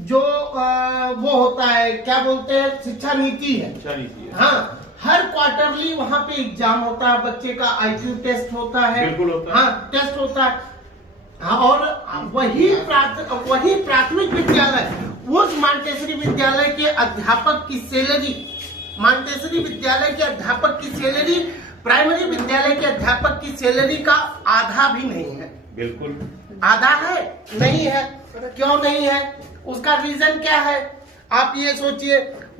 जो वो होता है, क्या बोलते हैं, शिक्षा नीति है। हाँ, हर क्वार्टरली वहाँ पे एग्जाम होता है, बच्चे का IQ टेस्ट होता है। बिल्कुल होता है। हाँ, टेस्ट होता है। हाँ, और वही प्राथमिक विद्यालय, उस मांटेसरी विद्यालय के अध्यापक की सैलरी, मांटेसरी विद्यालय के अध्यापक की सैलरी प्राइमरी विद्यालय के अध्यापक की सैलरी का आधा भी नहीं है। बिल्कुल आधा है, नहीं है। क्यों नहीं है? उसका रीजन क्या है? आप ये सोचिए,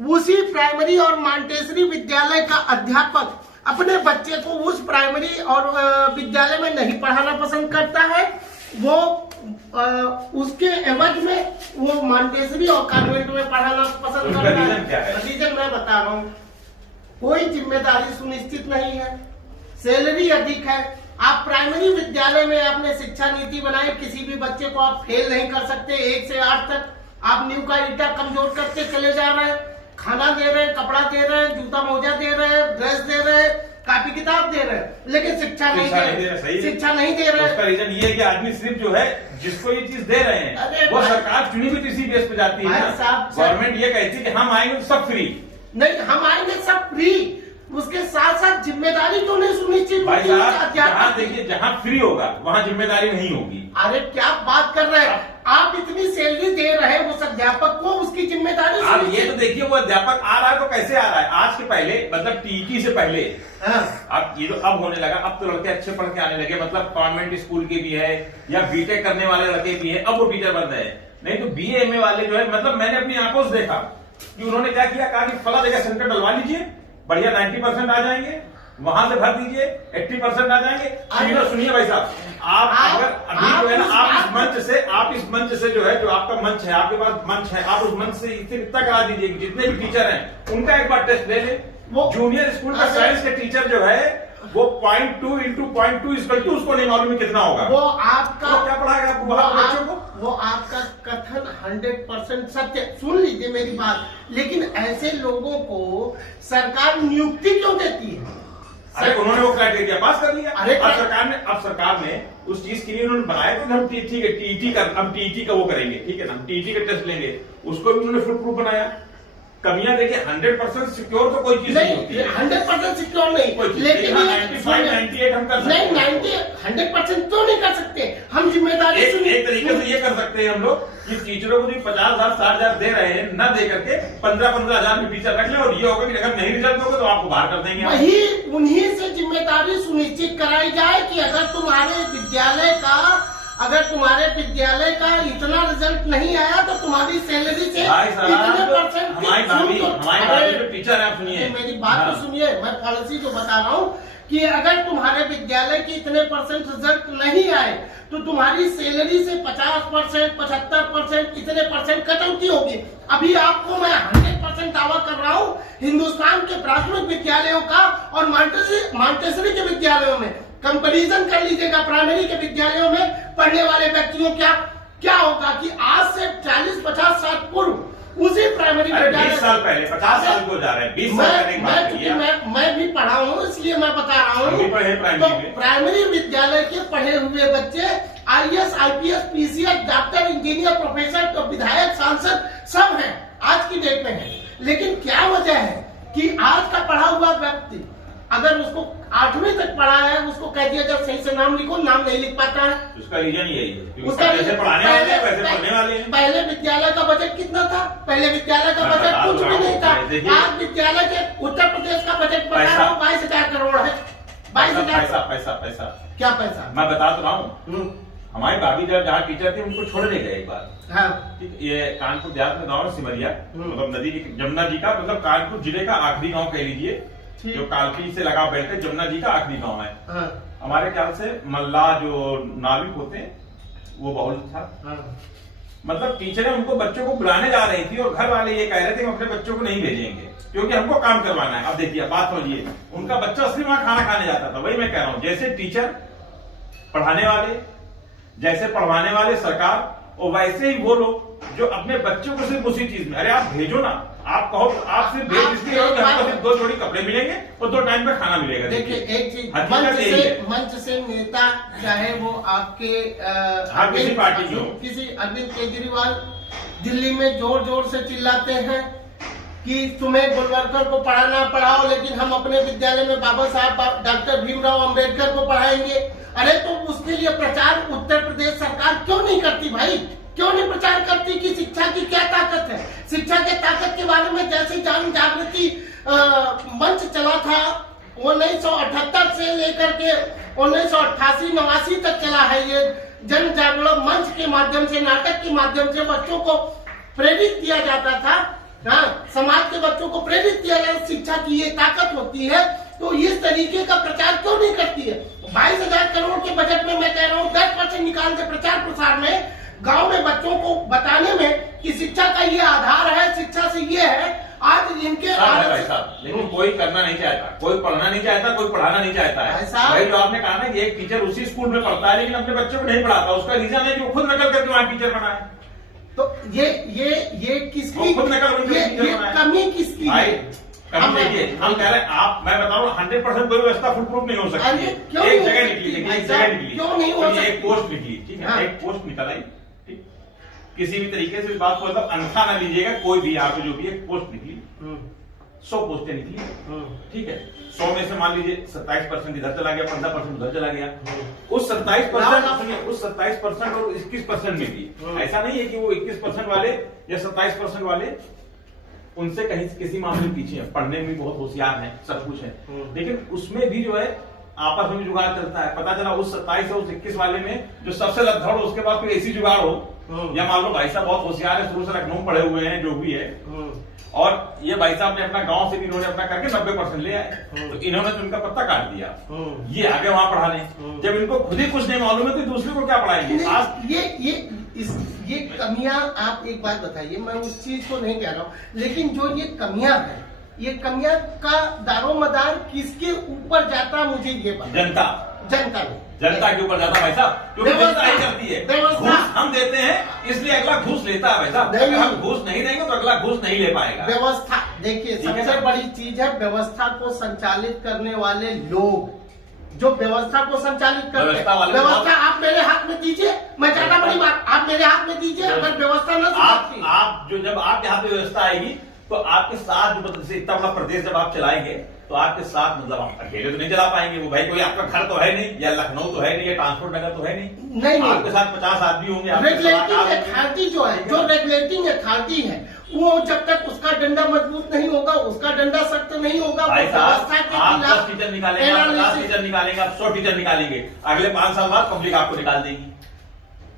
उसी प्राइमरी और मांटेसरी विद्यालय का अध्यापक अपने बच्चे को उस प्राइमरी और विद्यालय में नहीं पढ़ाना पसंद करता है, वो उसके एवज में वो मांटेसरी और कॉन्वेंट में पढ़ाना पसंद करता है। रीजन क्या है? रीजन मैं बता रहा हूँ, कोई जिम्मेदारी सुनिश्चित नहीं है, सैलरी अधिक है। आप प्राइमरी विद्यालय में आपने शिक्षा नीति बनाई, किसी भी बच्चे को आप फेल नहीं कर सकते। 1 से 8 तक आप नींव का ईंटा कमजोर करते चले जा रहे हैं। खाना दे रहे हैं, कपड़ा दे रहे हैं, जूता मोजा दे रहे हैं, ड्रेस दे रहे हैं, कापी किताब दे रहे हैं, लेकिन शिक्षा नहीं दे रहे। शिक्षा नहीं दे रहे। उसका रीजन ये है कि आदमी सिर्फ जो है जिसको ये चीज दे रहे हैं वो सरकार चुनी हुई किसी बेस पे जाती है ना। गवर्नमेंट ये कहती है कि हम आएंगे सब फ्री, नहीं हम आएंगे सब फ्री, उसके साथ साथ जिम्मेदारी क्यों नहीं सुनिश्चित? भाई साहब, जहाँ देखिए जहाँ फ्री होगा वहाँ जिम्मेदारी नहीं होगी। अरे क्या बात कर रहे हैं आप? इतनी सैलरी दे रहे हैं उस अध्यापक को, उसकी जिम्मेदारी। आप ये तो देखिए, वो अध्यापक आ रहा है तो कैसे आ रहा है? आज के पहले, मतलब टीटी से पहले। हाँ। अब ये तो अब होने लगा, अब तो लड़के अच्छे पढ़ के आने लगे, मतलब कॉन्वेंट स्कूल के भी है या बीटेक करने वाले लड़के भी है, अब वो टीचर बन रहे हैं। नहीं तो BA MA वाले जो है, मतलब मैंने अपनी आंखों से देखा कि उन्होंने क्या किया, कहा कि फला जगह सेंटर डलवा लीजिए, बढ़िया 90% आ जाएंगे, वहां से भर दीजिए 80% आ जाएंगे। सुनिए भाई साहब, आप अगर अभी जो है ना, आप इस मंच से जो है, जो आपका मंच है, आपके पास मंच है, आप उस मंच से इतना करा दीजिए कि जितने भी टीचर हैं उनका एक बार टेस्ट ले लें। वो जूनियर स्कूल का साइंस के टीचर जो है वो 0.2 × 0.2 = उसको नहीं मालूम कितना होगा। वो आपका क्या पढ़ाएगा बच्चों को? वो आपका कथन 100% सत्य। सुन लीजिए मेरी बात, लेकिन ऐसे लोगों को सरकार नियुक्ति क्यों देती है? अरे उन्होंने वो क्राइटेरिया पास कर लिया। अरे अब सरकार ने उस चीज के लिए उन्होंने बनाया कि हम ठीक है टीटी का वो करेंगे, ठीक है ना, हम टीटी का टेस्ट लेंगे, उसको भी उन्होंने फुल प्रूफ बनाया। कमियां देखिए, 100% सिक्योर तो कोई चीज नहीं होती है। 100% सिक्योर नहीं, लेकिन 95-98 हम कर सकते हैं। नहीं, 100% क्यों नहीं कर सकते? हम जिम्मेदारी एक तरीके से ये कर सकते हैं हम लोग कि टीचरों को 50,000 60,000 दे रहे हैं, न दे करके 15,000 में टीचर रख लें, और ये होगा कि अगर नहीं रिजल्ट होगा तो आपको बाहर कर देंगे। वही उन्हीं से जिम्मेदारी सुनिश्चित कराई जाए कि अगर तुम्हारे विद्यालय का इतना रिजल्ट नहीं आया तो तुम्हारी सैलरी से इतने परसेंट। हमारे टीचर है, सुनिए मेरी बात तो सुनिए, मैं पॉलिसी जो बता रहा हूँ कि अगर तुम्हारे विद्यालय के इतने परसेंट रिजल्ट नहीं आए तो तुम्हारी सैलरी से 50%, 75%, इतने परसेंट कटौती होगी। अभी आपको मैं 100% दावा कर रहा हूँ, हिंदुस्तान के प्राथमिक विद्यालयों का और मांटेसरी के विद्यालयों में कंपैरिजन कर लीजिएगा। प्राइमरी के विद्यालयों में पढ़ने वाले व्यक्तियों क्या होगा कि आज से 40-50 साल पूर्व उसी प्राइमरी विद्यालय, 20 साल पहले, 50 साल को जा रहे हैं, 20 साल पहले मैं भी पढ़ा हूँ, इसलिए मैं बता रहा हूँ। तो प्राइमरी विद्यालय के पढ़े हुए बच्चे IAS, IPS, PCS, doctor, engineer, professor, विधायक, सांसद सब हैं, आज की डेट में है। लेकिन क्या वजह है कि आज का पढ़ा हुआ व्यक्ति अगर उसको 8वीं तक पढ़ा है, उसको कह दिया जब सही से नाम लिखो, नाम नहीं लिख पाता है। उसका रीजन यही है, उसका जैसे पढ़ाने वाले हैं वैसे पढ़ने वाले हैं। पहले विद्यालय का बजट कितना था? पहले विद्यालय का बजट कुछ भी नहीं था। आज विद्यालय के उत्तर प्रदेश का बजट बता रहा हूँ 22,000 करोड़ है। 22,000 पैसा क्या पैसा? मैं बता तो रहा हूँ। हमारी भाभी जहाँ टीचर थी उनको छोड़ने गए एक बार। हाँ। ये कानपुर देहात में गाँव है सिमरिया, मतलब नदी जमुना जी का, मतलब कानपुर जिले का आखिरी गाँव कह लीजिए, जो कालपी से लगा बैठे जमुना जी का आखिरी गांव है। हाँ। हमारे ख्याल से मल्ला जो नाविक होते हैं वो बहुत था। हाँ। मतलब टीचरें उनको बच्चों को बुलाने जा रही थी और घर वाले ये कह रहे थे कि अपने बच्चों को नहीं भेजेंगे क्योंकि हमको काम करवाना है। अब देखिए बात समझिए, उनका बच्चा असली वहां खाना खाने जाता था। वही मैं कह रहा हूँ, जैसे टीचर पढ़ाने वाले, जैसे पढ़वाने वाले सरकार, और वैसे ही वो लोग जो अपने बच्चों को सिर्फ उसी चीज में, अरे आप भेजो ना, आप कहो आप सिर्फ भेज इसलिए हो कि हमको सिर्फ 2 जोड़ी कपड़े मिलेंगे और 2 टाइम पे खाना मिलेगा। देखिए एक चीज, मंच से नेता, चाहे वो आपके किसी पार्टी की हो, किसी अरविंद केजरीवाल दिल्ली में जोर जोर से चिल्लाते हैं कि तुम्हें गोलवलकर को पढ़ाना पढ़ाओ, लेकिन हम अपने विद्यालय में बाबा साहब डॉक्टर भीमराव अंबेडकर को पढ़ाएंगे। अरे तो उसके लिए प्रचार उत्तर प्रदेश सरकार क्यों नहीं करती भाई? क्यों नहीं प्रचार करती कि शिक्षा की क्या ताकत है? शिक्षा के ताकत के बारे में जैसे जन जागृति मंच चला था 1978 से लेकर के 1988-89 तक चला है, ये जन जागरण मंच के माध्यम से, नाटक के माध्यम से बच्चों को प्रेरित किया जाता था। हाँ, समाज के बच्चों को प्रेरित किया जाता, शिक्षा की ये ताकत होती है। तो इस तरीके का प्रचार क्यों नहीं करती है? 22,000 करोड़ के बजट में मैं कह रहा हूँ 10% निकाल दे प्रचार प्रसार में, गांव में बच्चों को बताने में कि शिक्षा का ये आधार है, शिक्षा से ये है। आज इनके भाई साहब, लेकिन कोई करना नहीं चाहता, कोई पढ़ना नहीं चाहता, कोई पढ़ाना नहीं चाहता है। भाई जो आपने कहा ना कि एक टीचर उसी स्कूल में पढ़ता है लेकिन अपने बच्चों को नहीं पढ़ाता, उसका रीजन है कि वो खुद नकल करके वहाँ टीचर बना है। तो ये किसकी, ये कमी किसकी है? हम देखिए, हम कह रहे हैं आप, मैं बता रहा हूँ 100% कोई व्यवस्था फुल प्रूफ नहीं हो सकती है। एक जगह निकली, एक जगह निकली, क्यों नहीं हो सकती? एक पोस्ट निकली, ठीक है, एक पोस्ट निकल आई, ठीक, किसी भी तरीके से इस बात को मतलब अनखा ना लीजिएगा, कोई भी यहाँ पे जो भी एक पोस्ट निकली, 100 पोस्टें निकली, ठीक है, 100 में से मान लीजिए 27% इधर चला गया, 15% उधर चला गया। उस 27% और 21% में भी ऐसा नहीं है कि वो 21% वाले या 27% वाले उनसे कहीं किसी मामले में पीछे हैं, पढ़ने में बहुत होशियार हैं, सब कुछ है, लेकिन उसमें भी जो है आपस में जुगाड़ चलता है। पता चला उस 27 और उस 21 वाले में जो सबसे लद्दड़ हो, उसके पास कोई ऐसी जुगाड़ हो, या मान लो भाई साहब बहुत होशियार है, शुरू से लखनऊ पढ़े हुए हैं, जो भी है, और ये भाई साहब ने अपना गांव से भी इन्होंने अपना करके 90% ले आए, तो इन्होंने तो इनका पत्ता काट दिया, ये आगे वहां पढ़ाने, जब इनको खुद ही कुछ नहीं मालूम है तो दूसरे को क्या पढ़ाएंगे? आज ये कमियां, आप एक बात बताइए, मैं उस चीज को नहीं कह रहा हूँ, लेकिन जो ये कमियां है, ये कमियां का दारोमदार किसके ऊपर जाता, मुझे ये बताइए। जनता के ऊपर जाता भाई साहब, क्योंकि जनता ही करती है। घूस हम देते हैं इसलिए अगला घूस लेता है भाई साहब, अगर हम घूस नहीं देंगे तो अगला घूस नहीं ले पाएगा। व्यवस्था देखिए, सबसे बड़ी चीज है व्यवस्था को संचालित करने वाले लोग, जो व्यवस्था को संचालित करते हैं। व्यवस्था आप मेरे हाथ में दीजिए, मैं ज्यादा बड़ी बात, आप मेरे हाथ में दीजिए, अगर व्यवस्था न आप जो जब आपके हाथ में व्यवस्था आएगी तो आपके साथ जो इतना बड़ा प्रदेश जब आप चलाएंगे तो आपके साथ मतलब आप अकेले तो नहीं चला पाएंगे, वो भाई कोई आपका घर तो है नहीं, या लखनऊ तो है नहीं, या ट्रांसपोर्ट नगर तो है नहीं, आपके साथ 50 आदमी होंगे। रेगुलेटिंग अथॉरिटी जो है, जो रेगुलेटिंग अथॉरिटी है, वो जब तक उसका डंडा मजबूत नहीं होगा, उसका डंडा सख्त नहीं होगा, व्यवस्था के खिलाफ 10 टीचर निकालेंगे, 50 टीचर निकालेंगे, आप 100 टीचर निकालेंगे, अगले 5 साल बाद पब्लिक आपको निकाल देगी।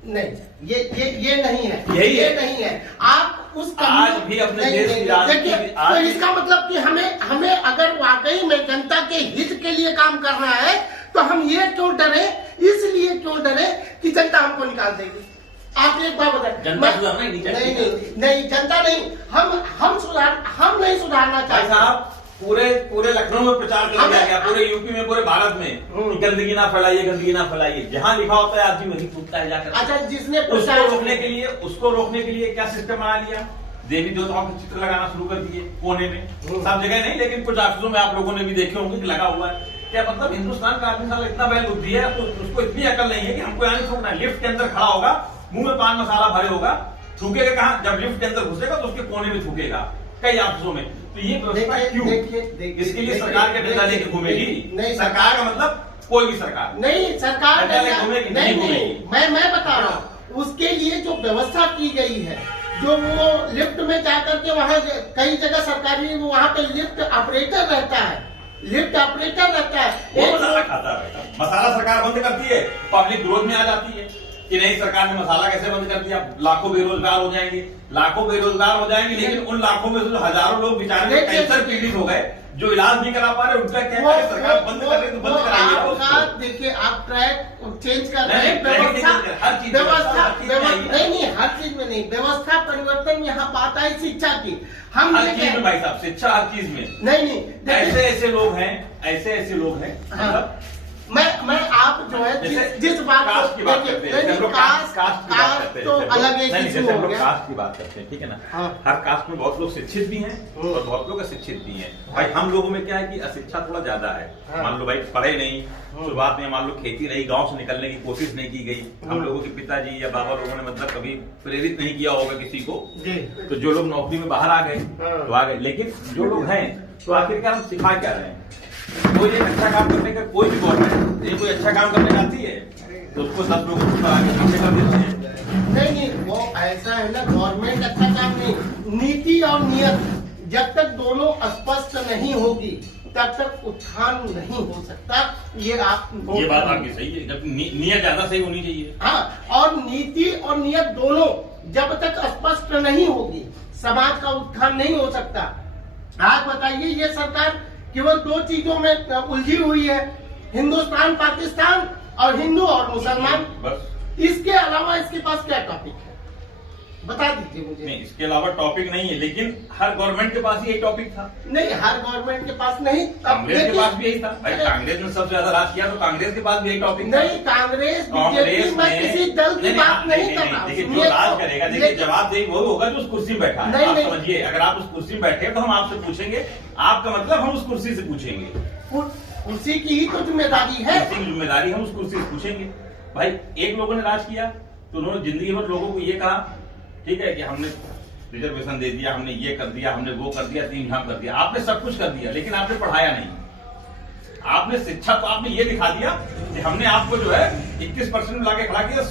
नहीं, ये नहीं है, यही ये नहीं है। आप उस आज भी अपने देश की देखिए, तो इसका मतलब कि हमें अगर वाकई में जनता के हित के लिए काम करना है तो हम ये क्यों डरे, इसलिए क्यों डरे कि जनता हमको निकाल देगी। आप एक बात बताएं, जनता सुधारना नहीं चाहिए। नहीं जनता नहीं, हम नहीं सुधारना चाहते साहब। पूरे लखनऊ में प्रचार किया गया, पूरे यूपी में, पूरे भारत में, गंदगी ना फैलाइए, गंदगी ना फैलाइए, जहाँ लिखा होता है आदमी वही पूछता है जाकर। अच्छा, जिसने उसको रोकने के लिए क्या सिस्टम बना लिया, देवी देवताओं के चित्र लगाना शुरू कर दिए कोने में, सब जगह नहीं लेकिन कुछ ऑफिसों में आप लोगों ने भी देखे होंगे कि लगा हुआ है। क्या मतलब हिंदुस्तान का आदमी साला इतना बैल बुद्धि है, तो उसको इतनी अकल नहीं है कि हमको यहाँ नहीं थूकना है। लिफ्ट के अंदर खड़ा होगा, मुंह में पान मसाला भरे होगा, थूकेगा कहाँ? जब लिफ्ट के अंदर घुसेगा तो उसके कोने में थूकेगा, कई ऑफिसों में। तो ये व्यवस्था क्यों? इसके लिए सरकार के डंडा लेके घूमेगी? नहीं, सरकार का मतलब कोई भी सरकार नहीं, सरकार नहीं, मैं बता रहा हूँ, उसके लिए जो व्यवस्था की गई है, जो वो लिफ्ट में जाकर के वहाँ कई जगह सरकारी वहाँ पे लिफ्ट ऑपरेटर रहता है, वो मसाला खाता है। मसाला सरकार बंद करती है, पब्लिक विरोध में आ जाती है कि नहीं सरकार ने मसाला कैसे बंद कर दिया, लाखों बेरोजगार हो जाएंगे, लेकिन उन लाखों में से हजारों लोग बेचारे कैंसर पीड़ित हो गए, जो इलाज नहीं करा पा रहे, उनका क्या है? सरकार बंद कर रही तो बंद कराइए। देखिए, आप ट्रैक चेंज कर रहे हैं, व्यवस्था नहीं, हर चीज में नहीं, व्यवस्था परिवर्तन यहाँ बात आई शिक्षा की। हम हर चीज में भाई साहब, शिक्षा हर चीज में नहीं, ऐसे लोग हैं, मतलब मैं आप जो है जिस बात कास्ट की बात करते हैं, कास्ट तो अलग एक इशू हो गया। कास्ट की बात करते हैं, ठीक है ना। हाँ। हर कास्ट में बहुत लोग शिक्षित भी हैं और बहुत लोग अशिक्षित भी हैं। भाई हम लोगों में क्या है कि अशिक्षा थोड़ा ज्यादा है। हाँ। मान लो भाई पढ़े नहीं, शुरुआत में मान लो खेती नहीं, गांव से निकलने की कोशिश नहीं की गई। हम लोगों के पिताजी या बाबा लोगों ने मतलब कभी प्रेरित नहीं किया होगा किसी को, तो जो लोग नौकरी में बाहर आ गए तो आ गए। लेकिन जो लोग हैं तो आखिरकार हम सिखा क्या रहे हैं? कोई एक अच्छा काम करने का, कोई भी गवर्नमेंट ये कोई अच्छा काम करने आती है तो उसको 10 लोगों को आगे पीछे कर देते हैं। नहीं वो ऐसा है ना, गवर्नमेंट अच्छा काम नहीं, नीति और नियत जब तक दोनों स्पष्ट नहीं होगी तब तक उत्थान नहीं हो सकता। ये बात आपकी सही है, जब नियत ज्यादा सही होनी चाहिए। हाँ, और नीति और नियत दोनों जब तक स्पष्ट नहीं होगी समाज का उत्थान नहीं हो सकता। आप बताइए, ये सरकार केवल 2 चीजों में उलझी हुई है, हिंदुस्तान पाकिस्तान और हिंदू और मुसलमान। बस इसके अलावा इसके पास क्या टॉपिक है बता दीजिए मुझे। नहीं, इसके अलावा टॉपिक नहीं है, लेकिन हर गवर्नमेंट के पास यही टॉपिक था। नहीं, हर गवर्नमेंट के पास नहीं, कांग्रेस के पास भी यही था। भाई कांग्रेस ने सबसे ज्यादा राज किया तो कांग्रेस के पास भी यही टॉपिक था। नहीं, कांग्रेस बीजेपी में किसी दल की बात नहीं कर रहा। देखिए जो राज करेगा, देखिए जवाबदेही वो होगा जो उस कुर्सी में बैठा है। आप समझिए, अगर आप उस कुर्सी में बैठे तो हम आपसे पूछेंगे, आपका मतलब हम उस कुर्सी से पूछेंगे। कुर्सी की ही तो जिम्मेदारी है, कुर्सी की जिम्मेदारी हम उस कुर्सी से पूछेंगे। भाई एक लोगों ने राज किया तो उन्होंने जिंदगी भर लोगों को ये कहा, ठीक है, कि हमने रिजर्वेशन दे दिया, हमने ये कर दिया, हमने वो कर दिया, 3 झाम कर दिया। आपने सब कुछ कर दिया, लेकिन आपने पढ़ाया नहीं। आपने शिक्षा तो आपने ये दिखा दिया कि हमने आपको जो है 21% में लाके खड़ा किया,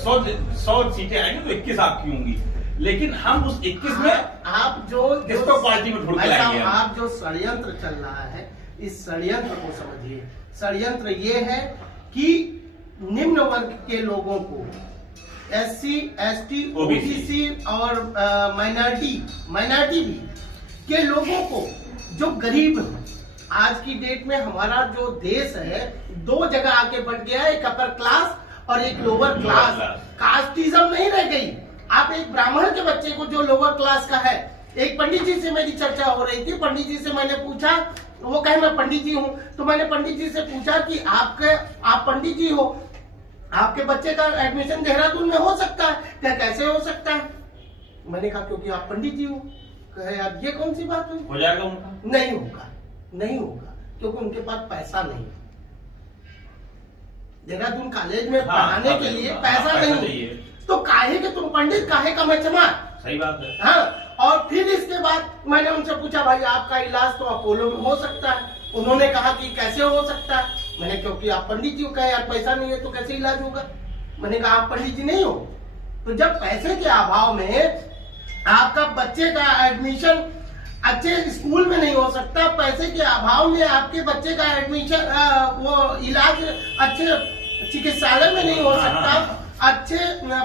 100 सीटें आएंगी तो 21 आपकी होंगी। लेकिन हम उस 21 में आप जो किसको पार्टी में ढूंढ के लाएंगे? आप जो षड्यंत्र चल रहा है, इस षड्यंत्र को समझिए। षड्यंत्र ये है कि निम्न वर्ग के लोगों को, SC, ST, OBC और माइनॉरिटी भी के लोगों को, जो गरीब हैं, आज की डेट में हमारा जो देश है 2 जगह आके बढ़ गया है, एक अपर क्लास और एक लोअर क्लास। कास्टिज्म नहीं रह गई। आप एक ब्राह्मण के बच्चे को जो लोअर क्लास का है, एक पंडित जी से मेरी चर्चा हो रही थी, पंडित जी से मैंने पूछा, वो कहे मैं पंडित जी हूँ, तो मैंने पंडित जी से पूछा कि आप पंडित जी हो, आपके बच्चे का एडमिशन देहरादून में हो सकता है क्या? कैसे हो सकता है? मैंने कहा क्योंकि आप पंडित जी हो। कहे यार ये कौन सी बात हुई? हो जाएगा उनका? नहीं होगा, नहीं होगा, क्योंकि उनके पास पैसा नहीं है। देहरादून कॉलेज में पढ़ाने के लिए पैसा नहीं है, तो काहे के तुम पंडित, काहे का मैं चमार? सही बात है। हाँ, और फिर इसके बाद मैंने उनसे पूछा, भाई आपका इलाज तो अपोलो में हो सकता है। उन्होंने कहा कि कैसे हो सकता है? मैंने क्योंकि आप पंडित जी हो। कहे यार पैसा नहीं है तो कैसे इलाज होगा? मैंने कहा आप पंडित जी नहीं हो। तो जब पैसे के अभाव में आपका बच्चे का एडमिशन अच्छे स्कूल में नहीं हो सकता, पैसे के अभाव में आपके बच्चे का एडमिशन वो इलाज अच्छे चिकित्सालय में नहीं हो सकता, अच्छे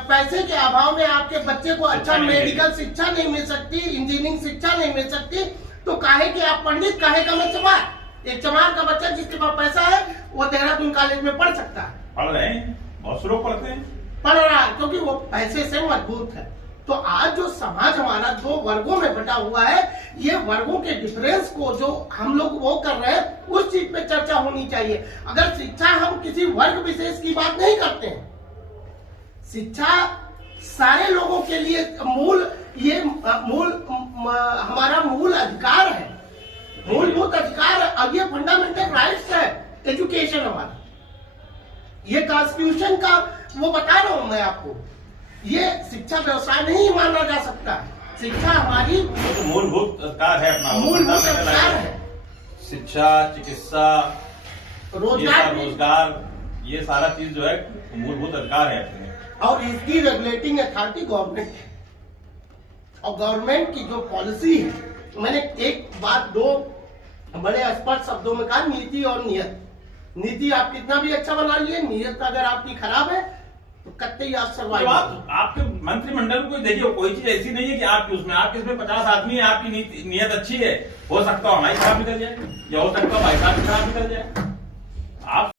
पैसे के अभाव में आपके बच्चे को अच्छा मेडिकल शिक्षा नहीं मिल सकती, इंजीनियरिंग शिक्षा नहीं मिल सकती, तो काहे कि आप पंडित, काहे का मैं चमार? एक चमार का बच्चा जिसके पास पैसा है वो देहरादून कॉलेज में पढ़ सकता है। पढ़ रहे हैं, बहुत से लोग पढ़ते हैं, पढ़ रहा है क्योंकि वो पैसे से मजबूत है। तो आज जो समाज हमारा 2 वर्गों में बटा हुआ है, ये वर्गों के डिफरेंस को जो हम लोग वो कर रहे हैं, उस चीज पे चर्चा होनी चाहिए। अगर शिक्षा, हम किसी वर्ग विशेष की बात नहीं करते हैं, शिक्षा सारे लोगों के लिए हमारा मूल अधिकार है, मूलभूत अधिकार है। अब ये फंडामेंटल राइट्स है, एजुकेशन हमारा, ये कॉन्स्टिट्यूशन का वो बता रहा हूं मैं आपको। ये शिक्षा व्यवसाय नहीं माना जा सकता। शिक्षा हमारी तो मूलभूत अधिकार है, अपना मूलभूत अधिकार है। शिक्षा, चिकित्सा, रोजगार, ये सारा चीज जो है मूलभूत अधिकार है अपने। और इसकी रेगुलेटिंग अथॉरिटी गवर्नमेंट है, और गवर्नमेंट की जो पॉलिसी है, मैंने एक बात 2 बड़े स्पष्ट शब्दों में कहा, नीति और नियत। नीति आप कितना भी अच्छा बना लिए, नियत अगर आपकी खराब है तो कतई आप सर्वाइव। आपके मंत्रिमंडल को देखिए, कोई चीज ऐसी नहीं है कि आपकी उसमें 50 आदमी है, आपकी नियत अच्छी है, हो सकता है हमारी खराब निकल जाए, या हो सकता है भाई साहब खराब निकल जाए। आप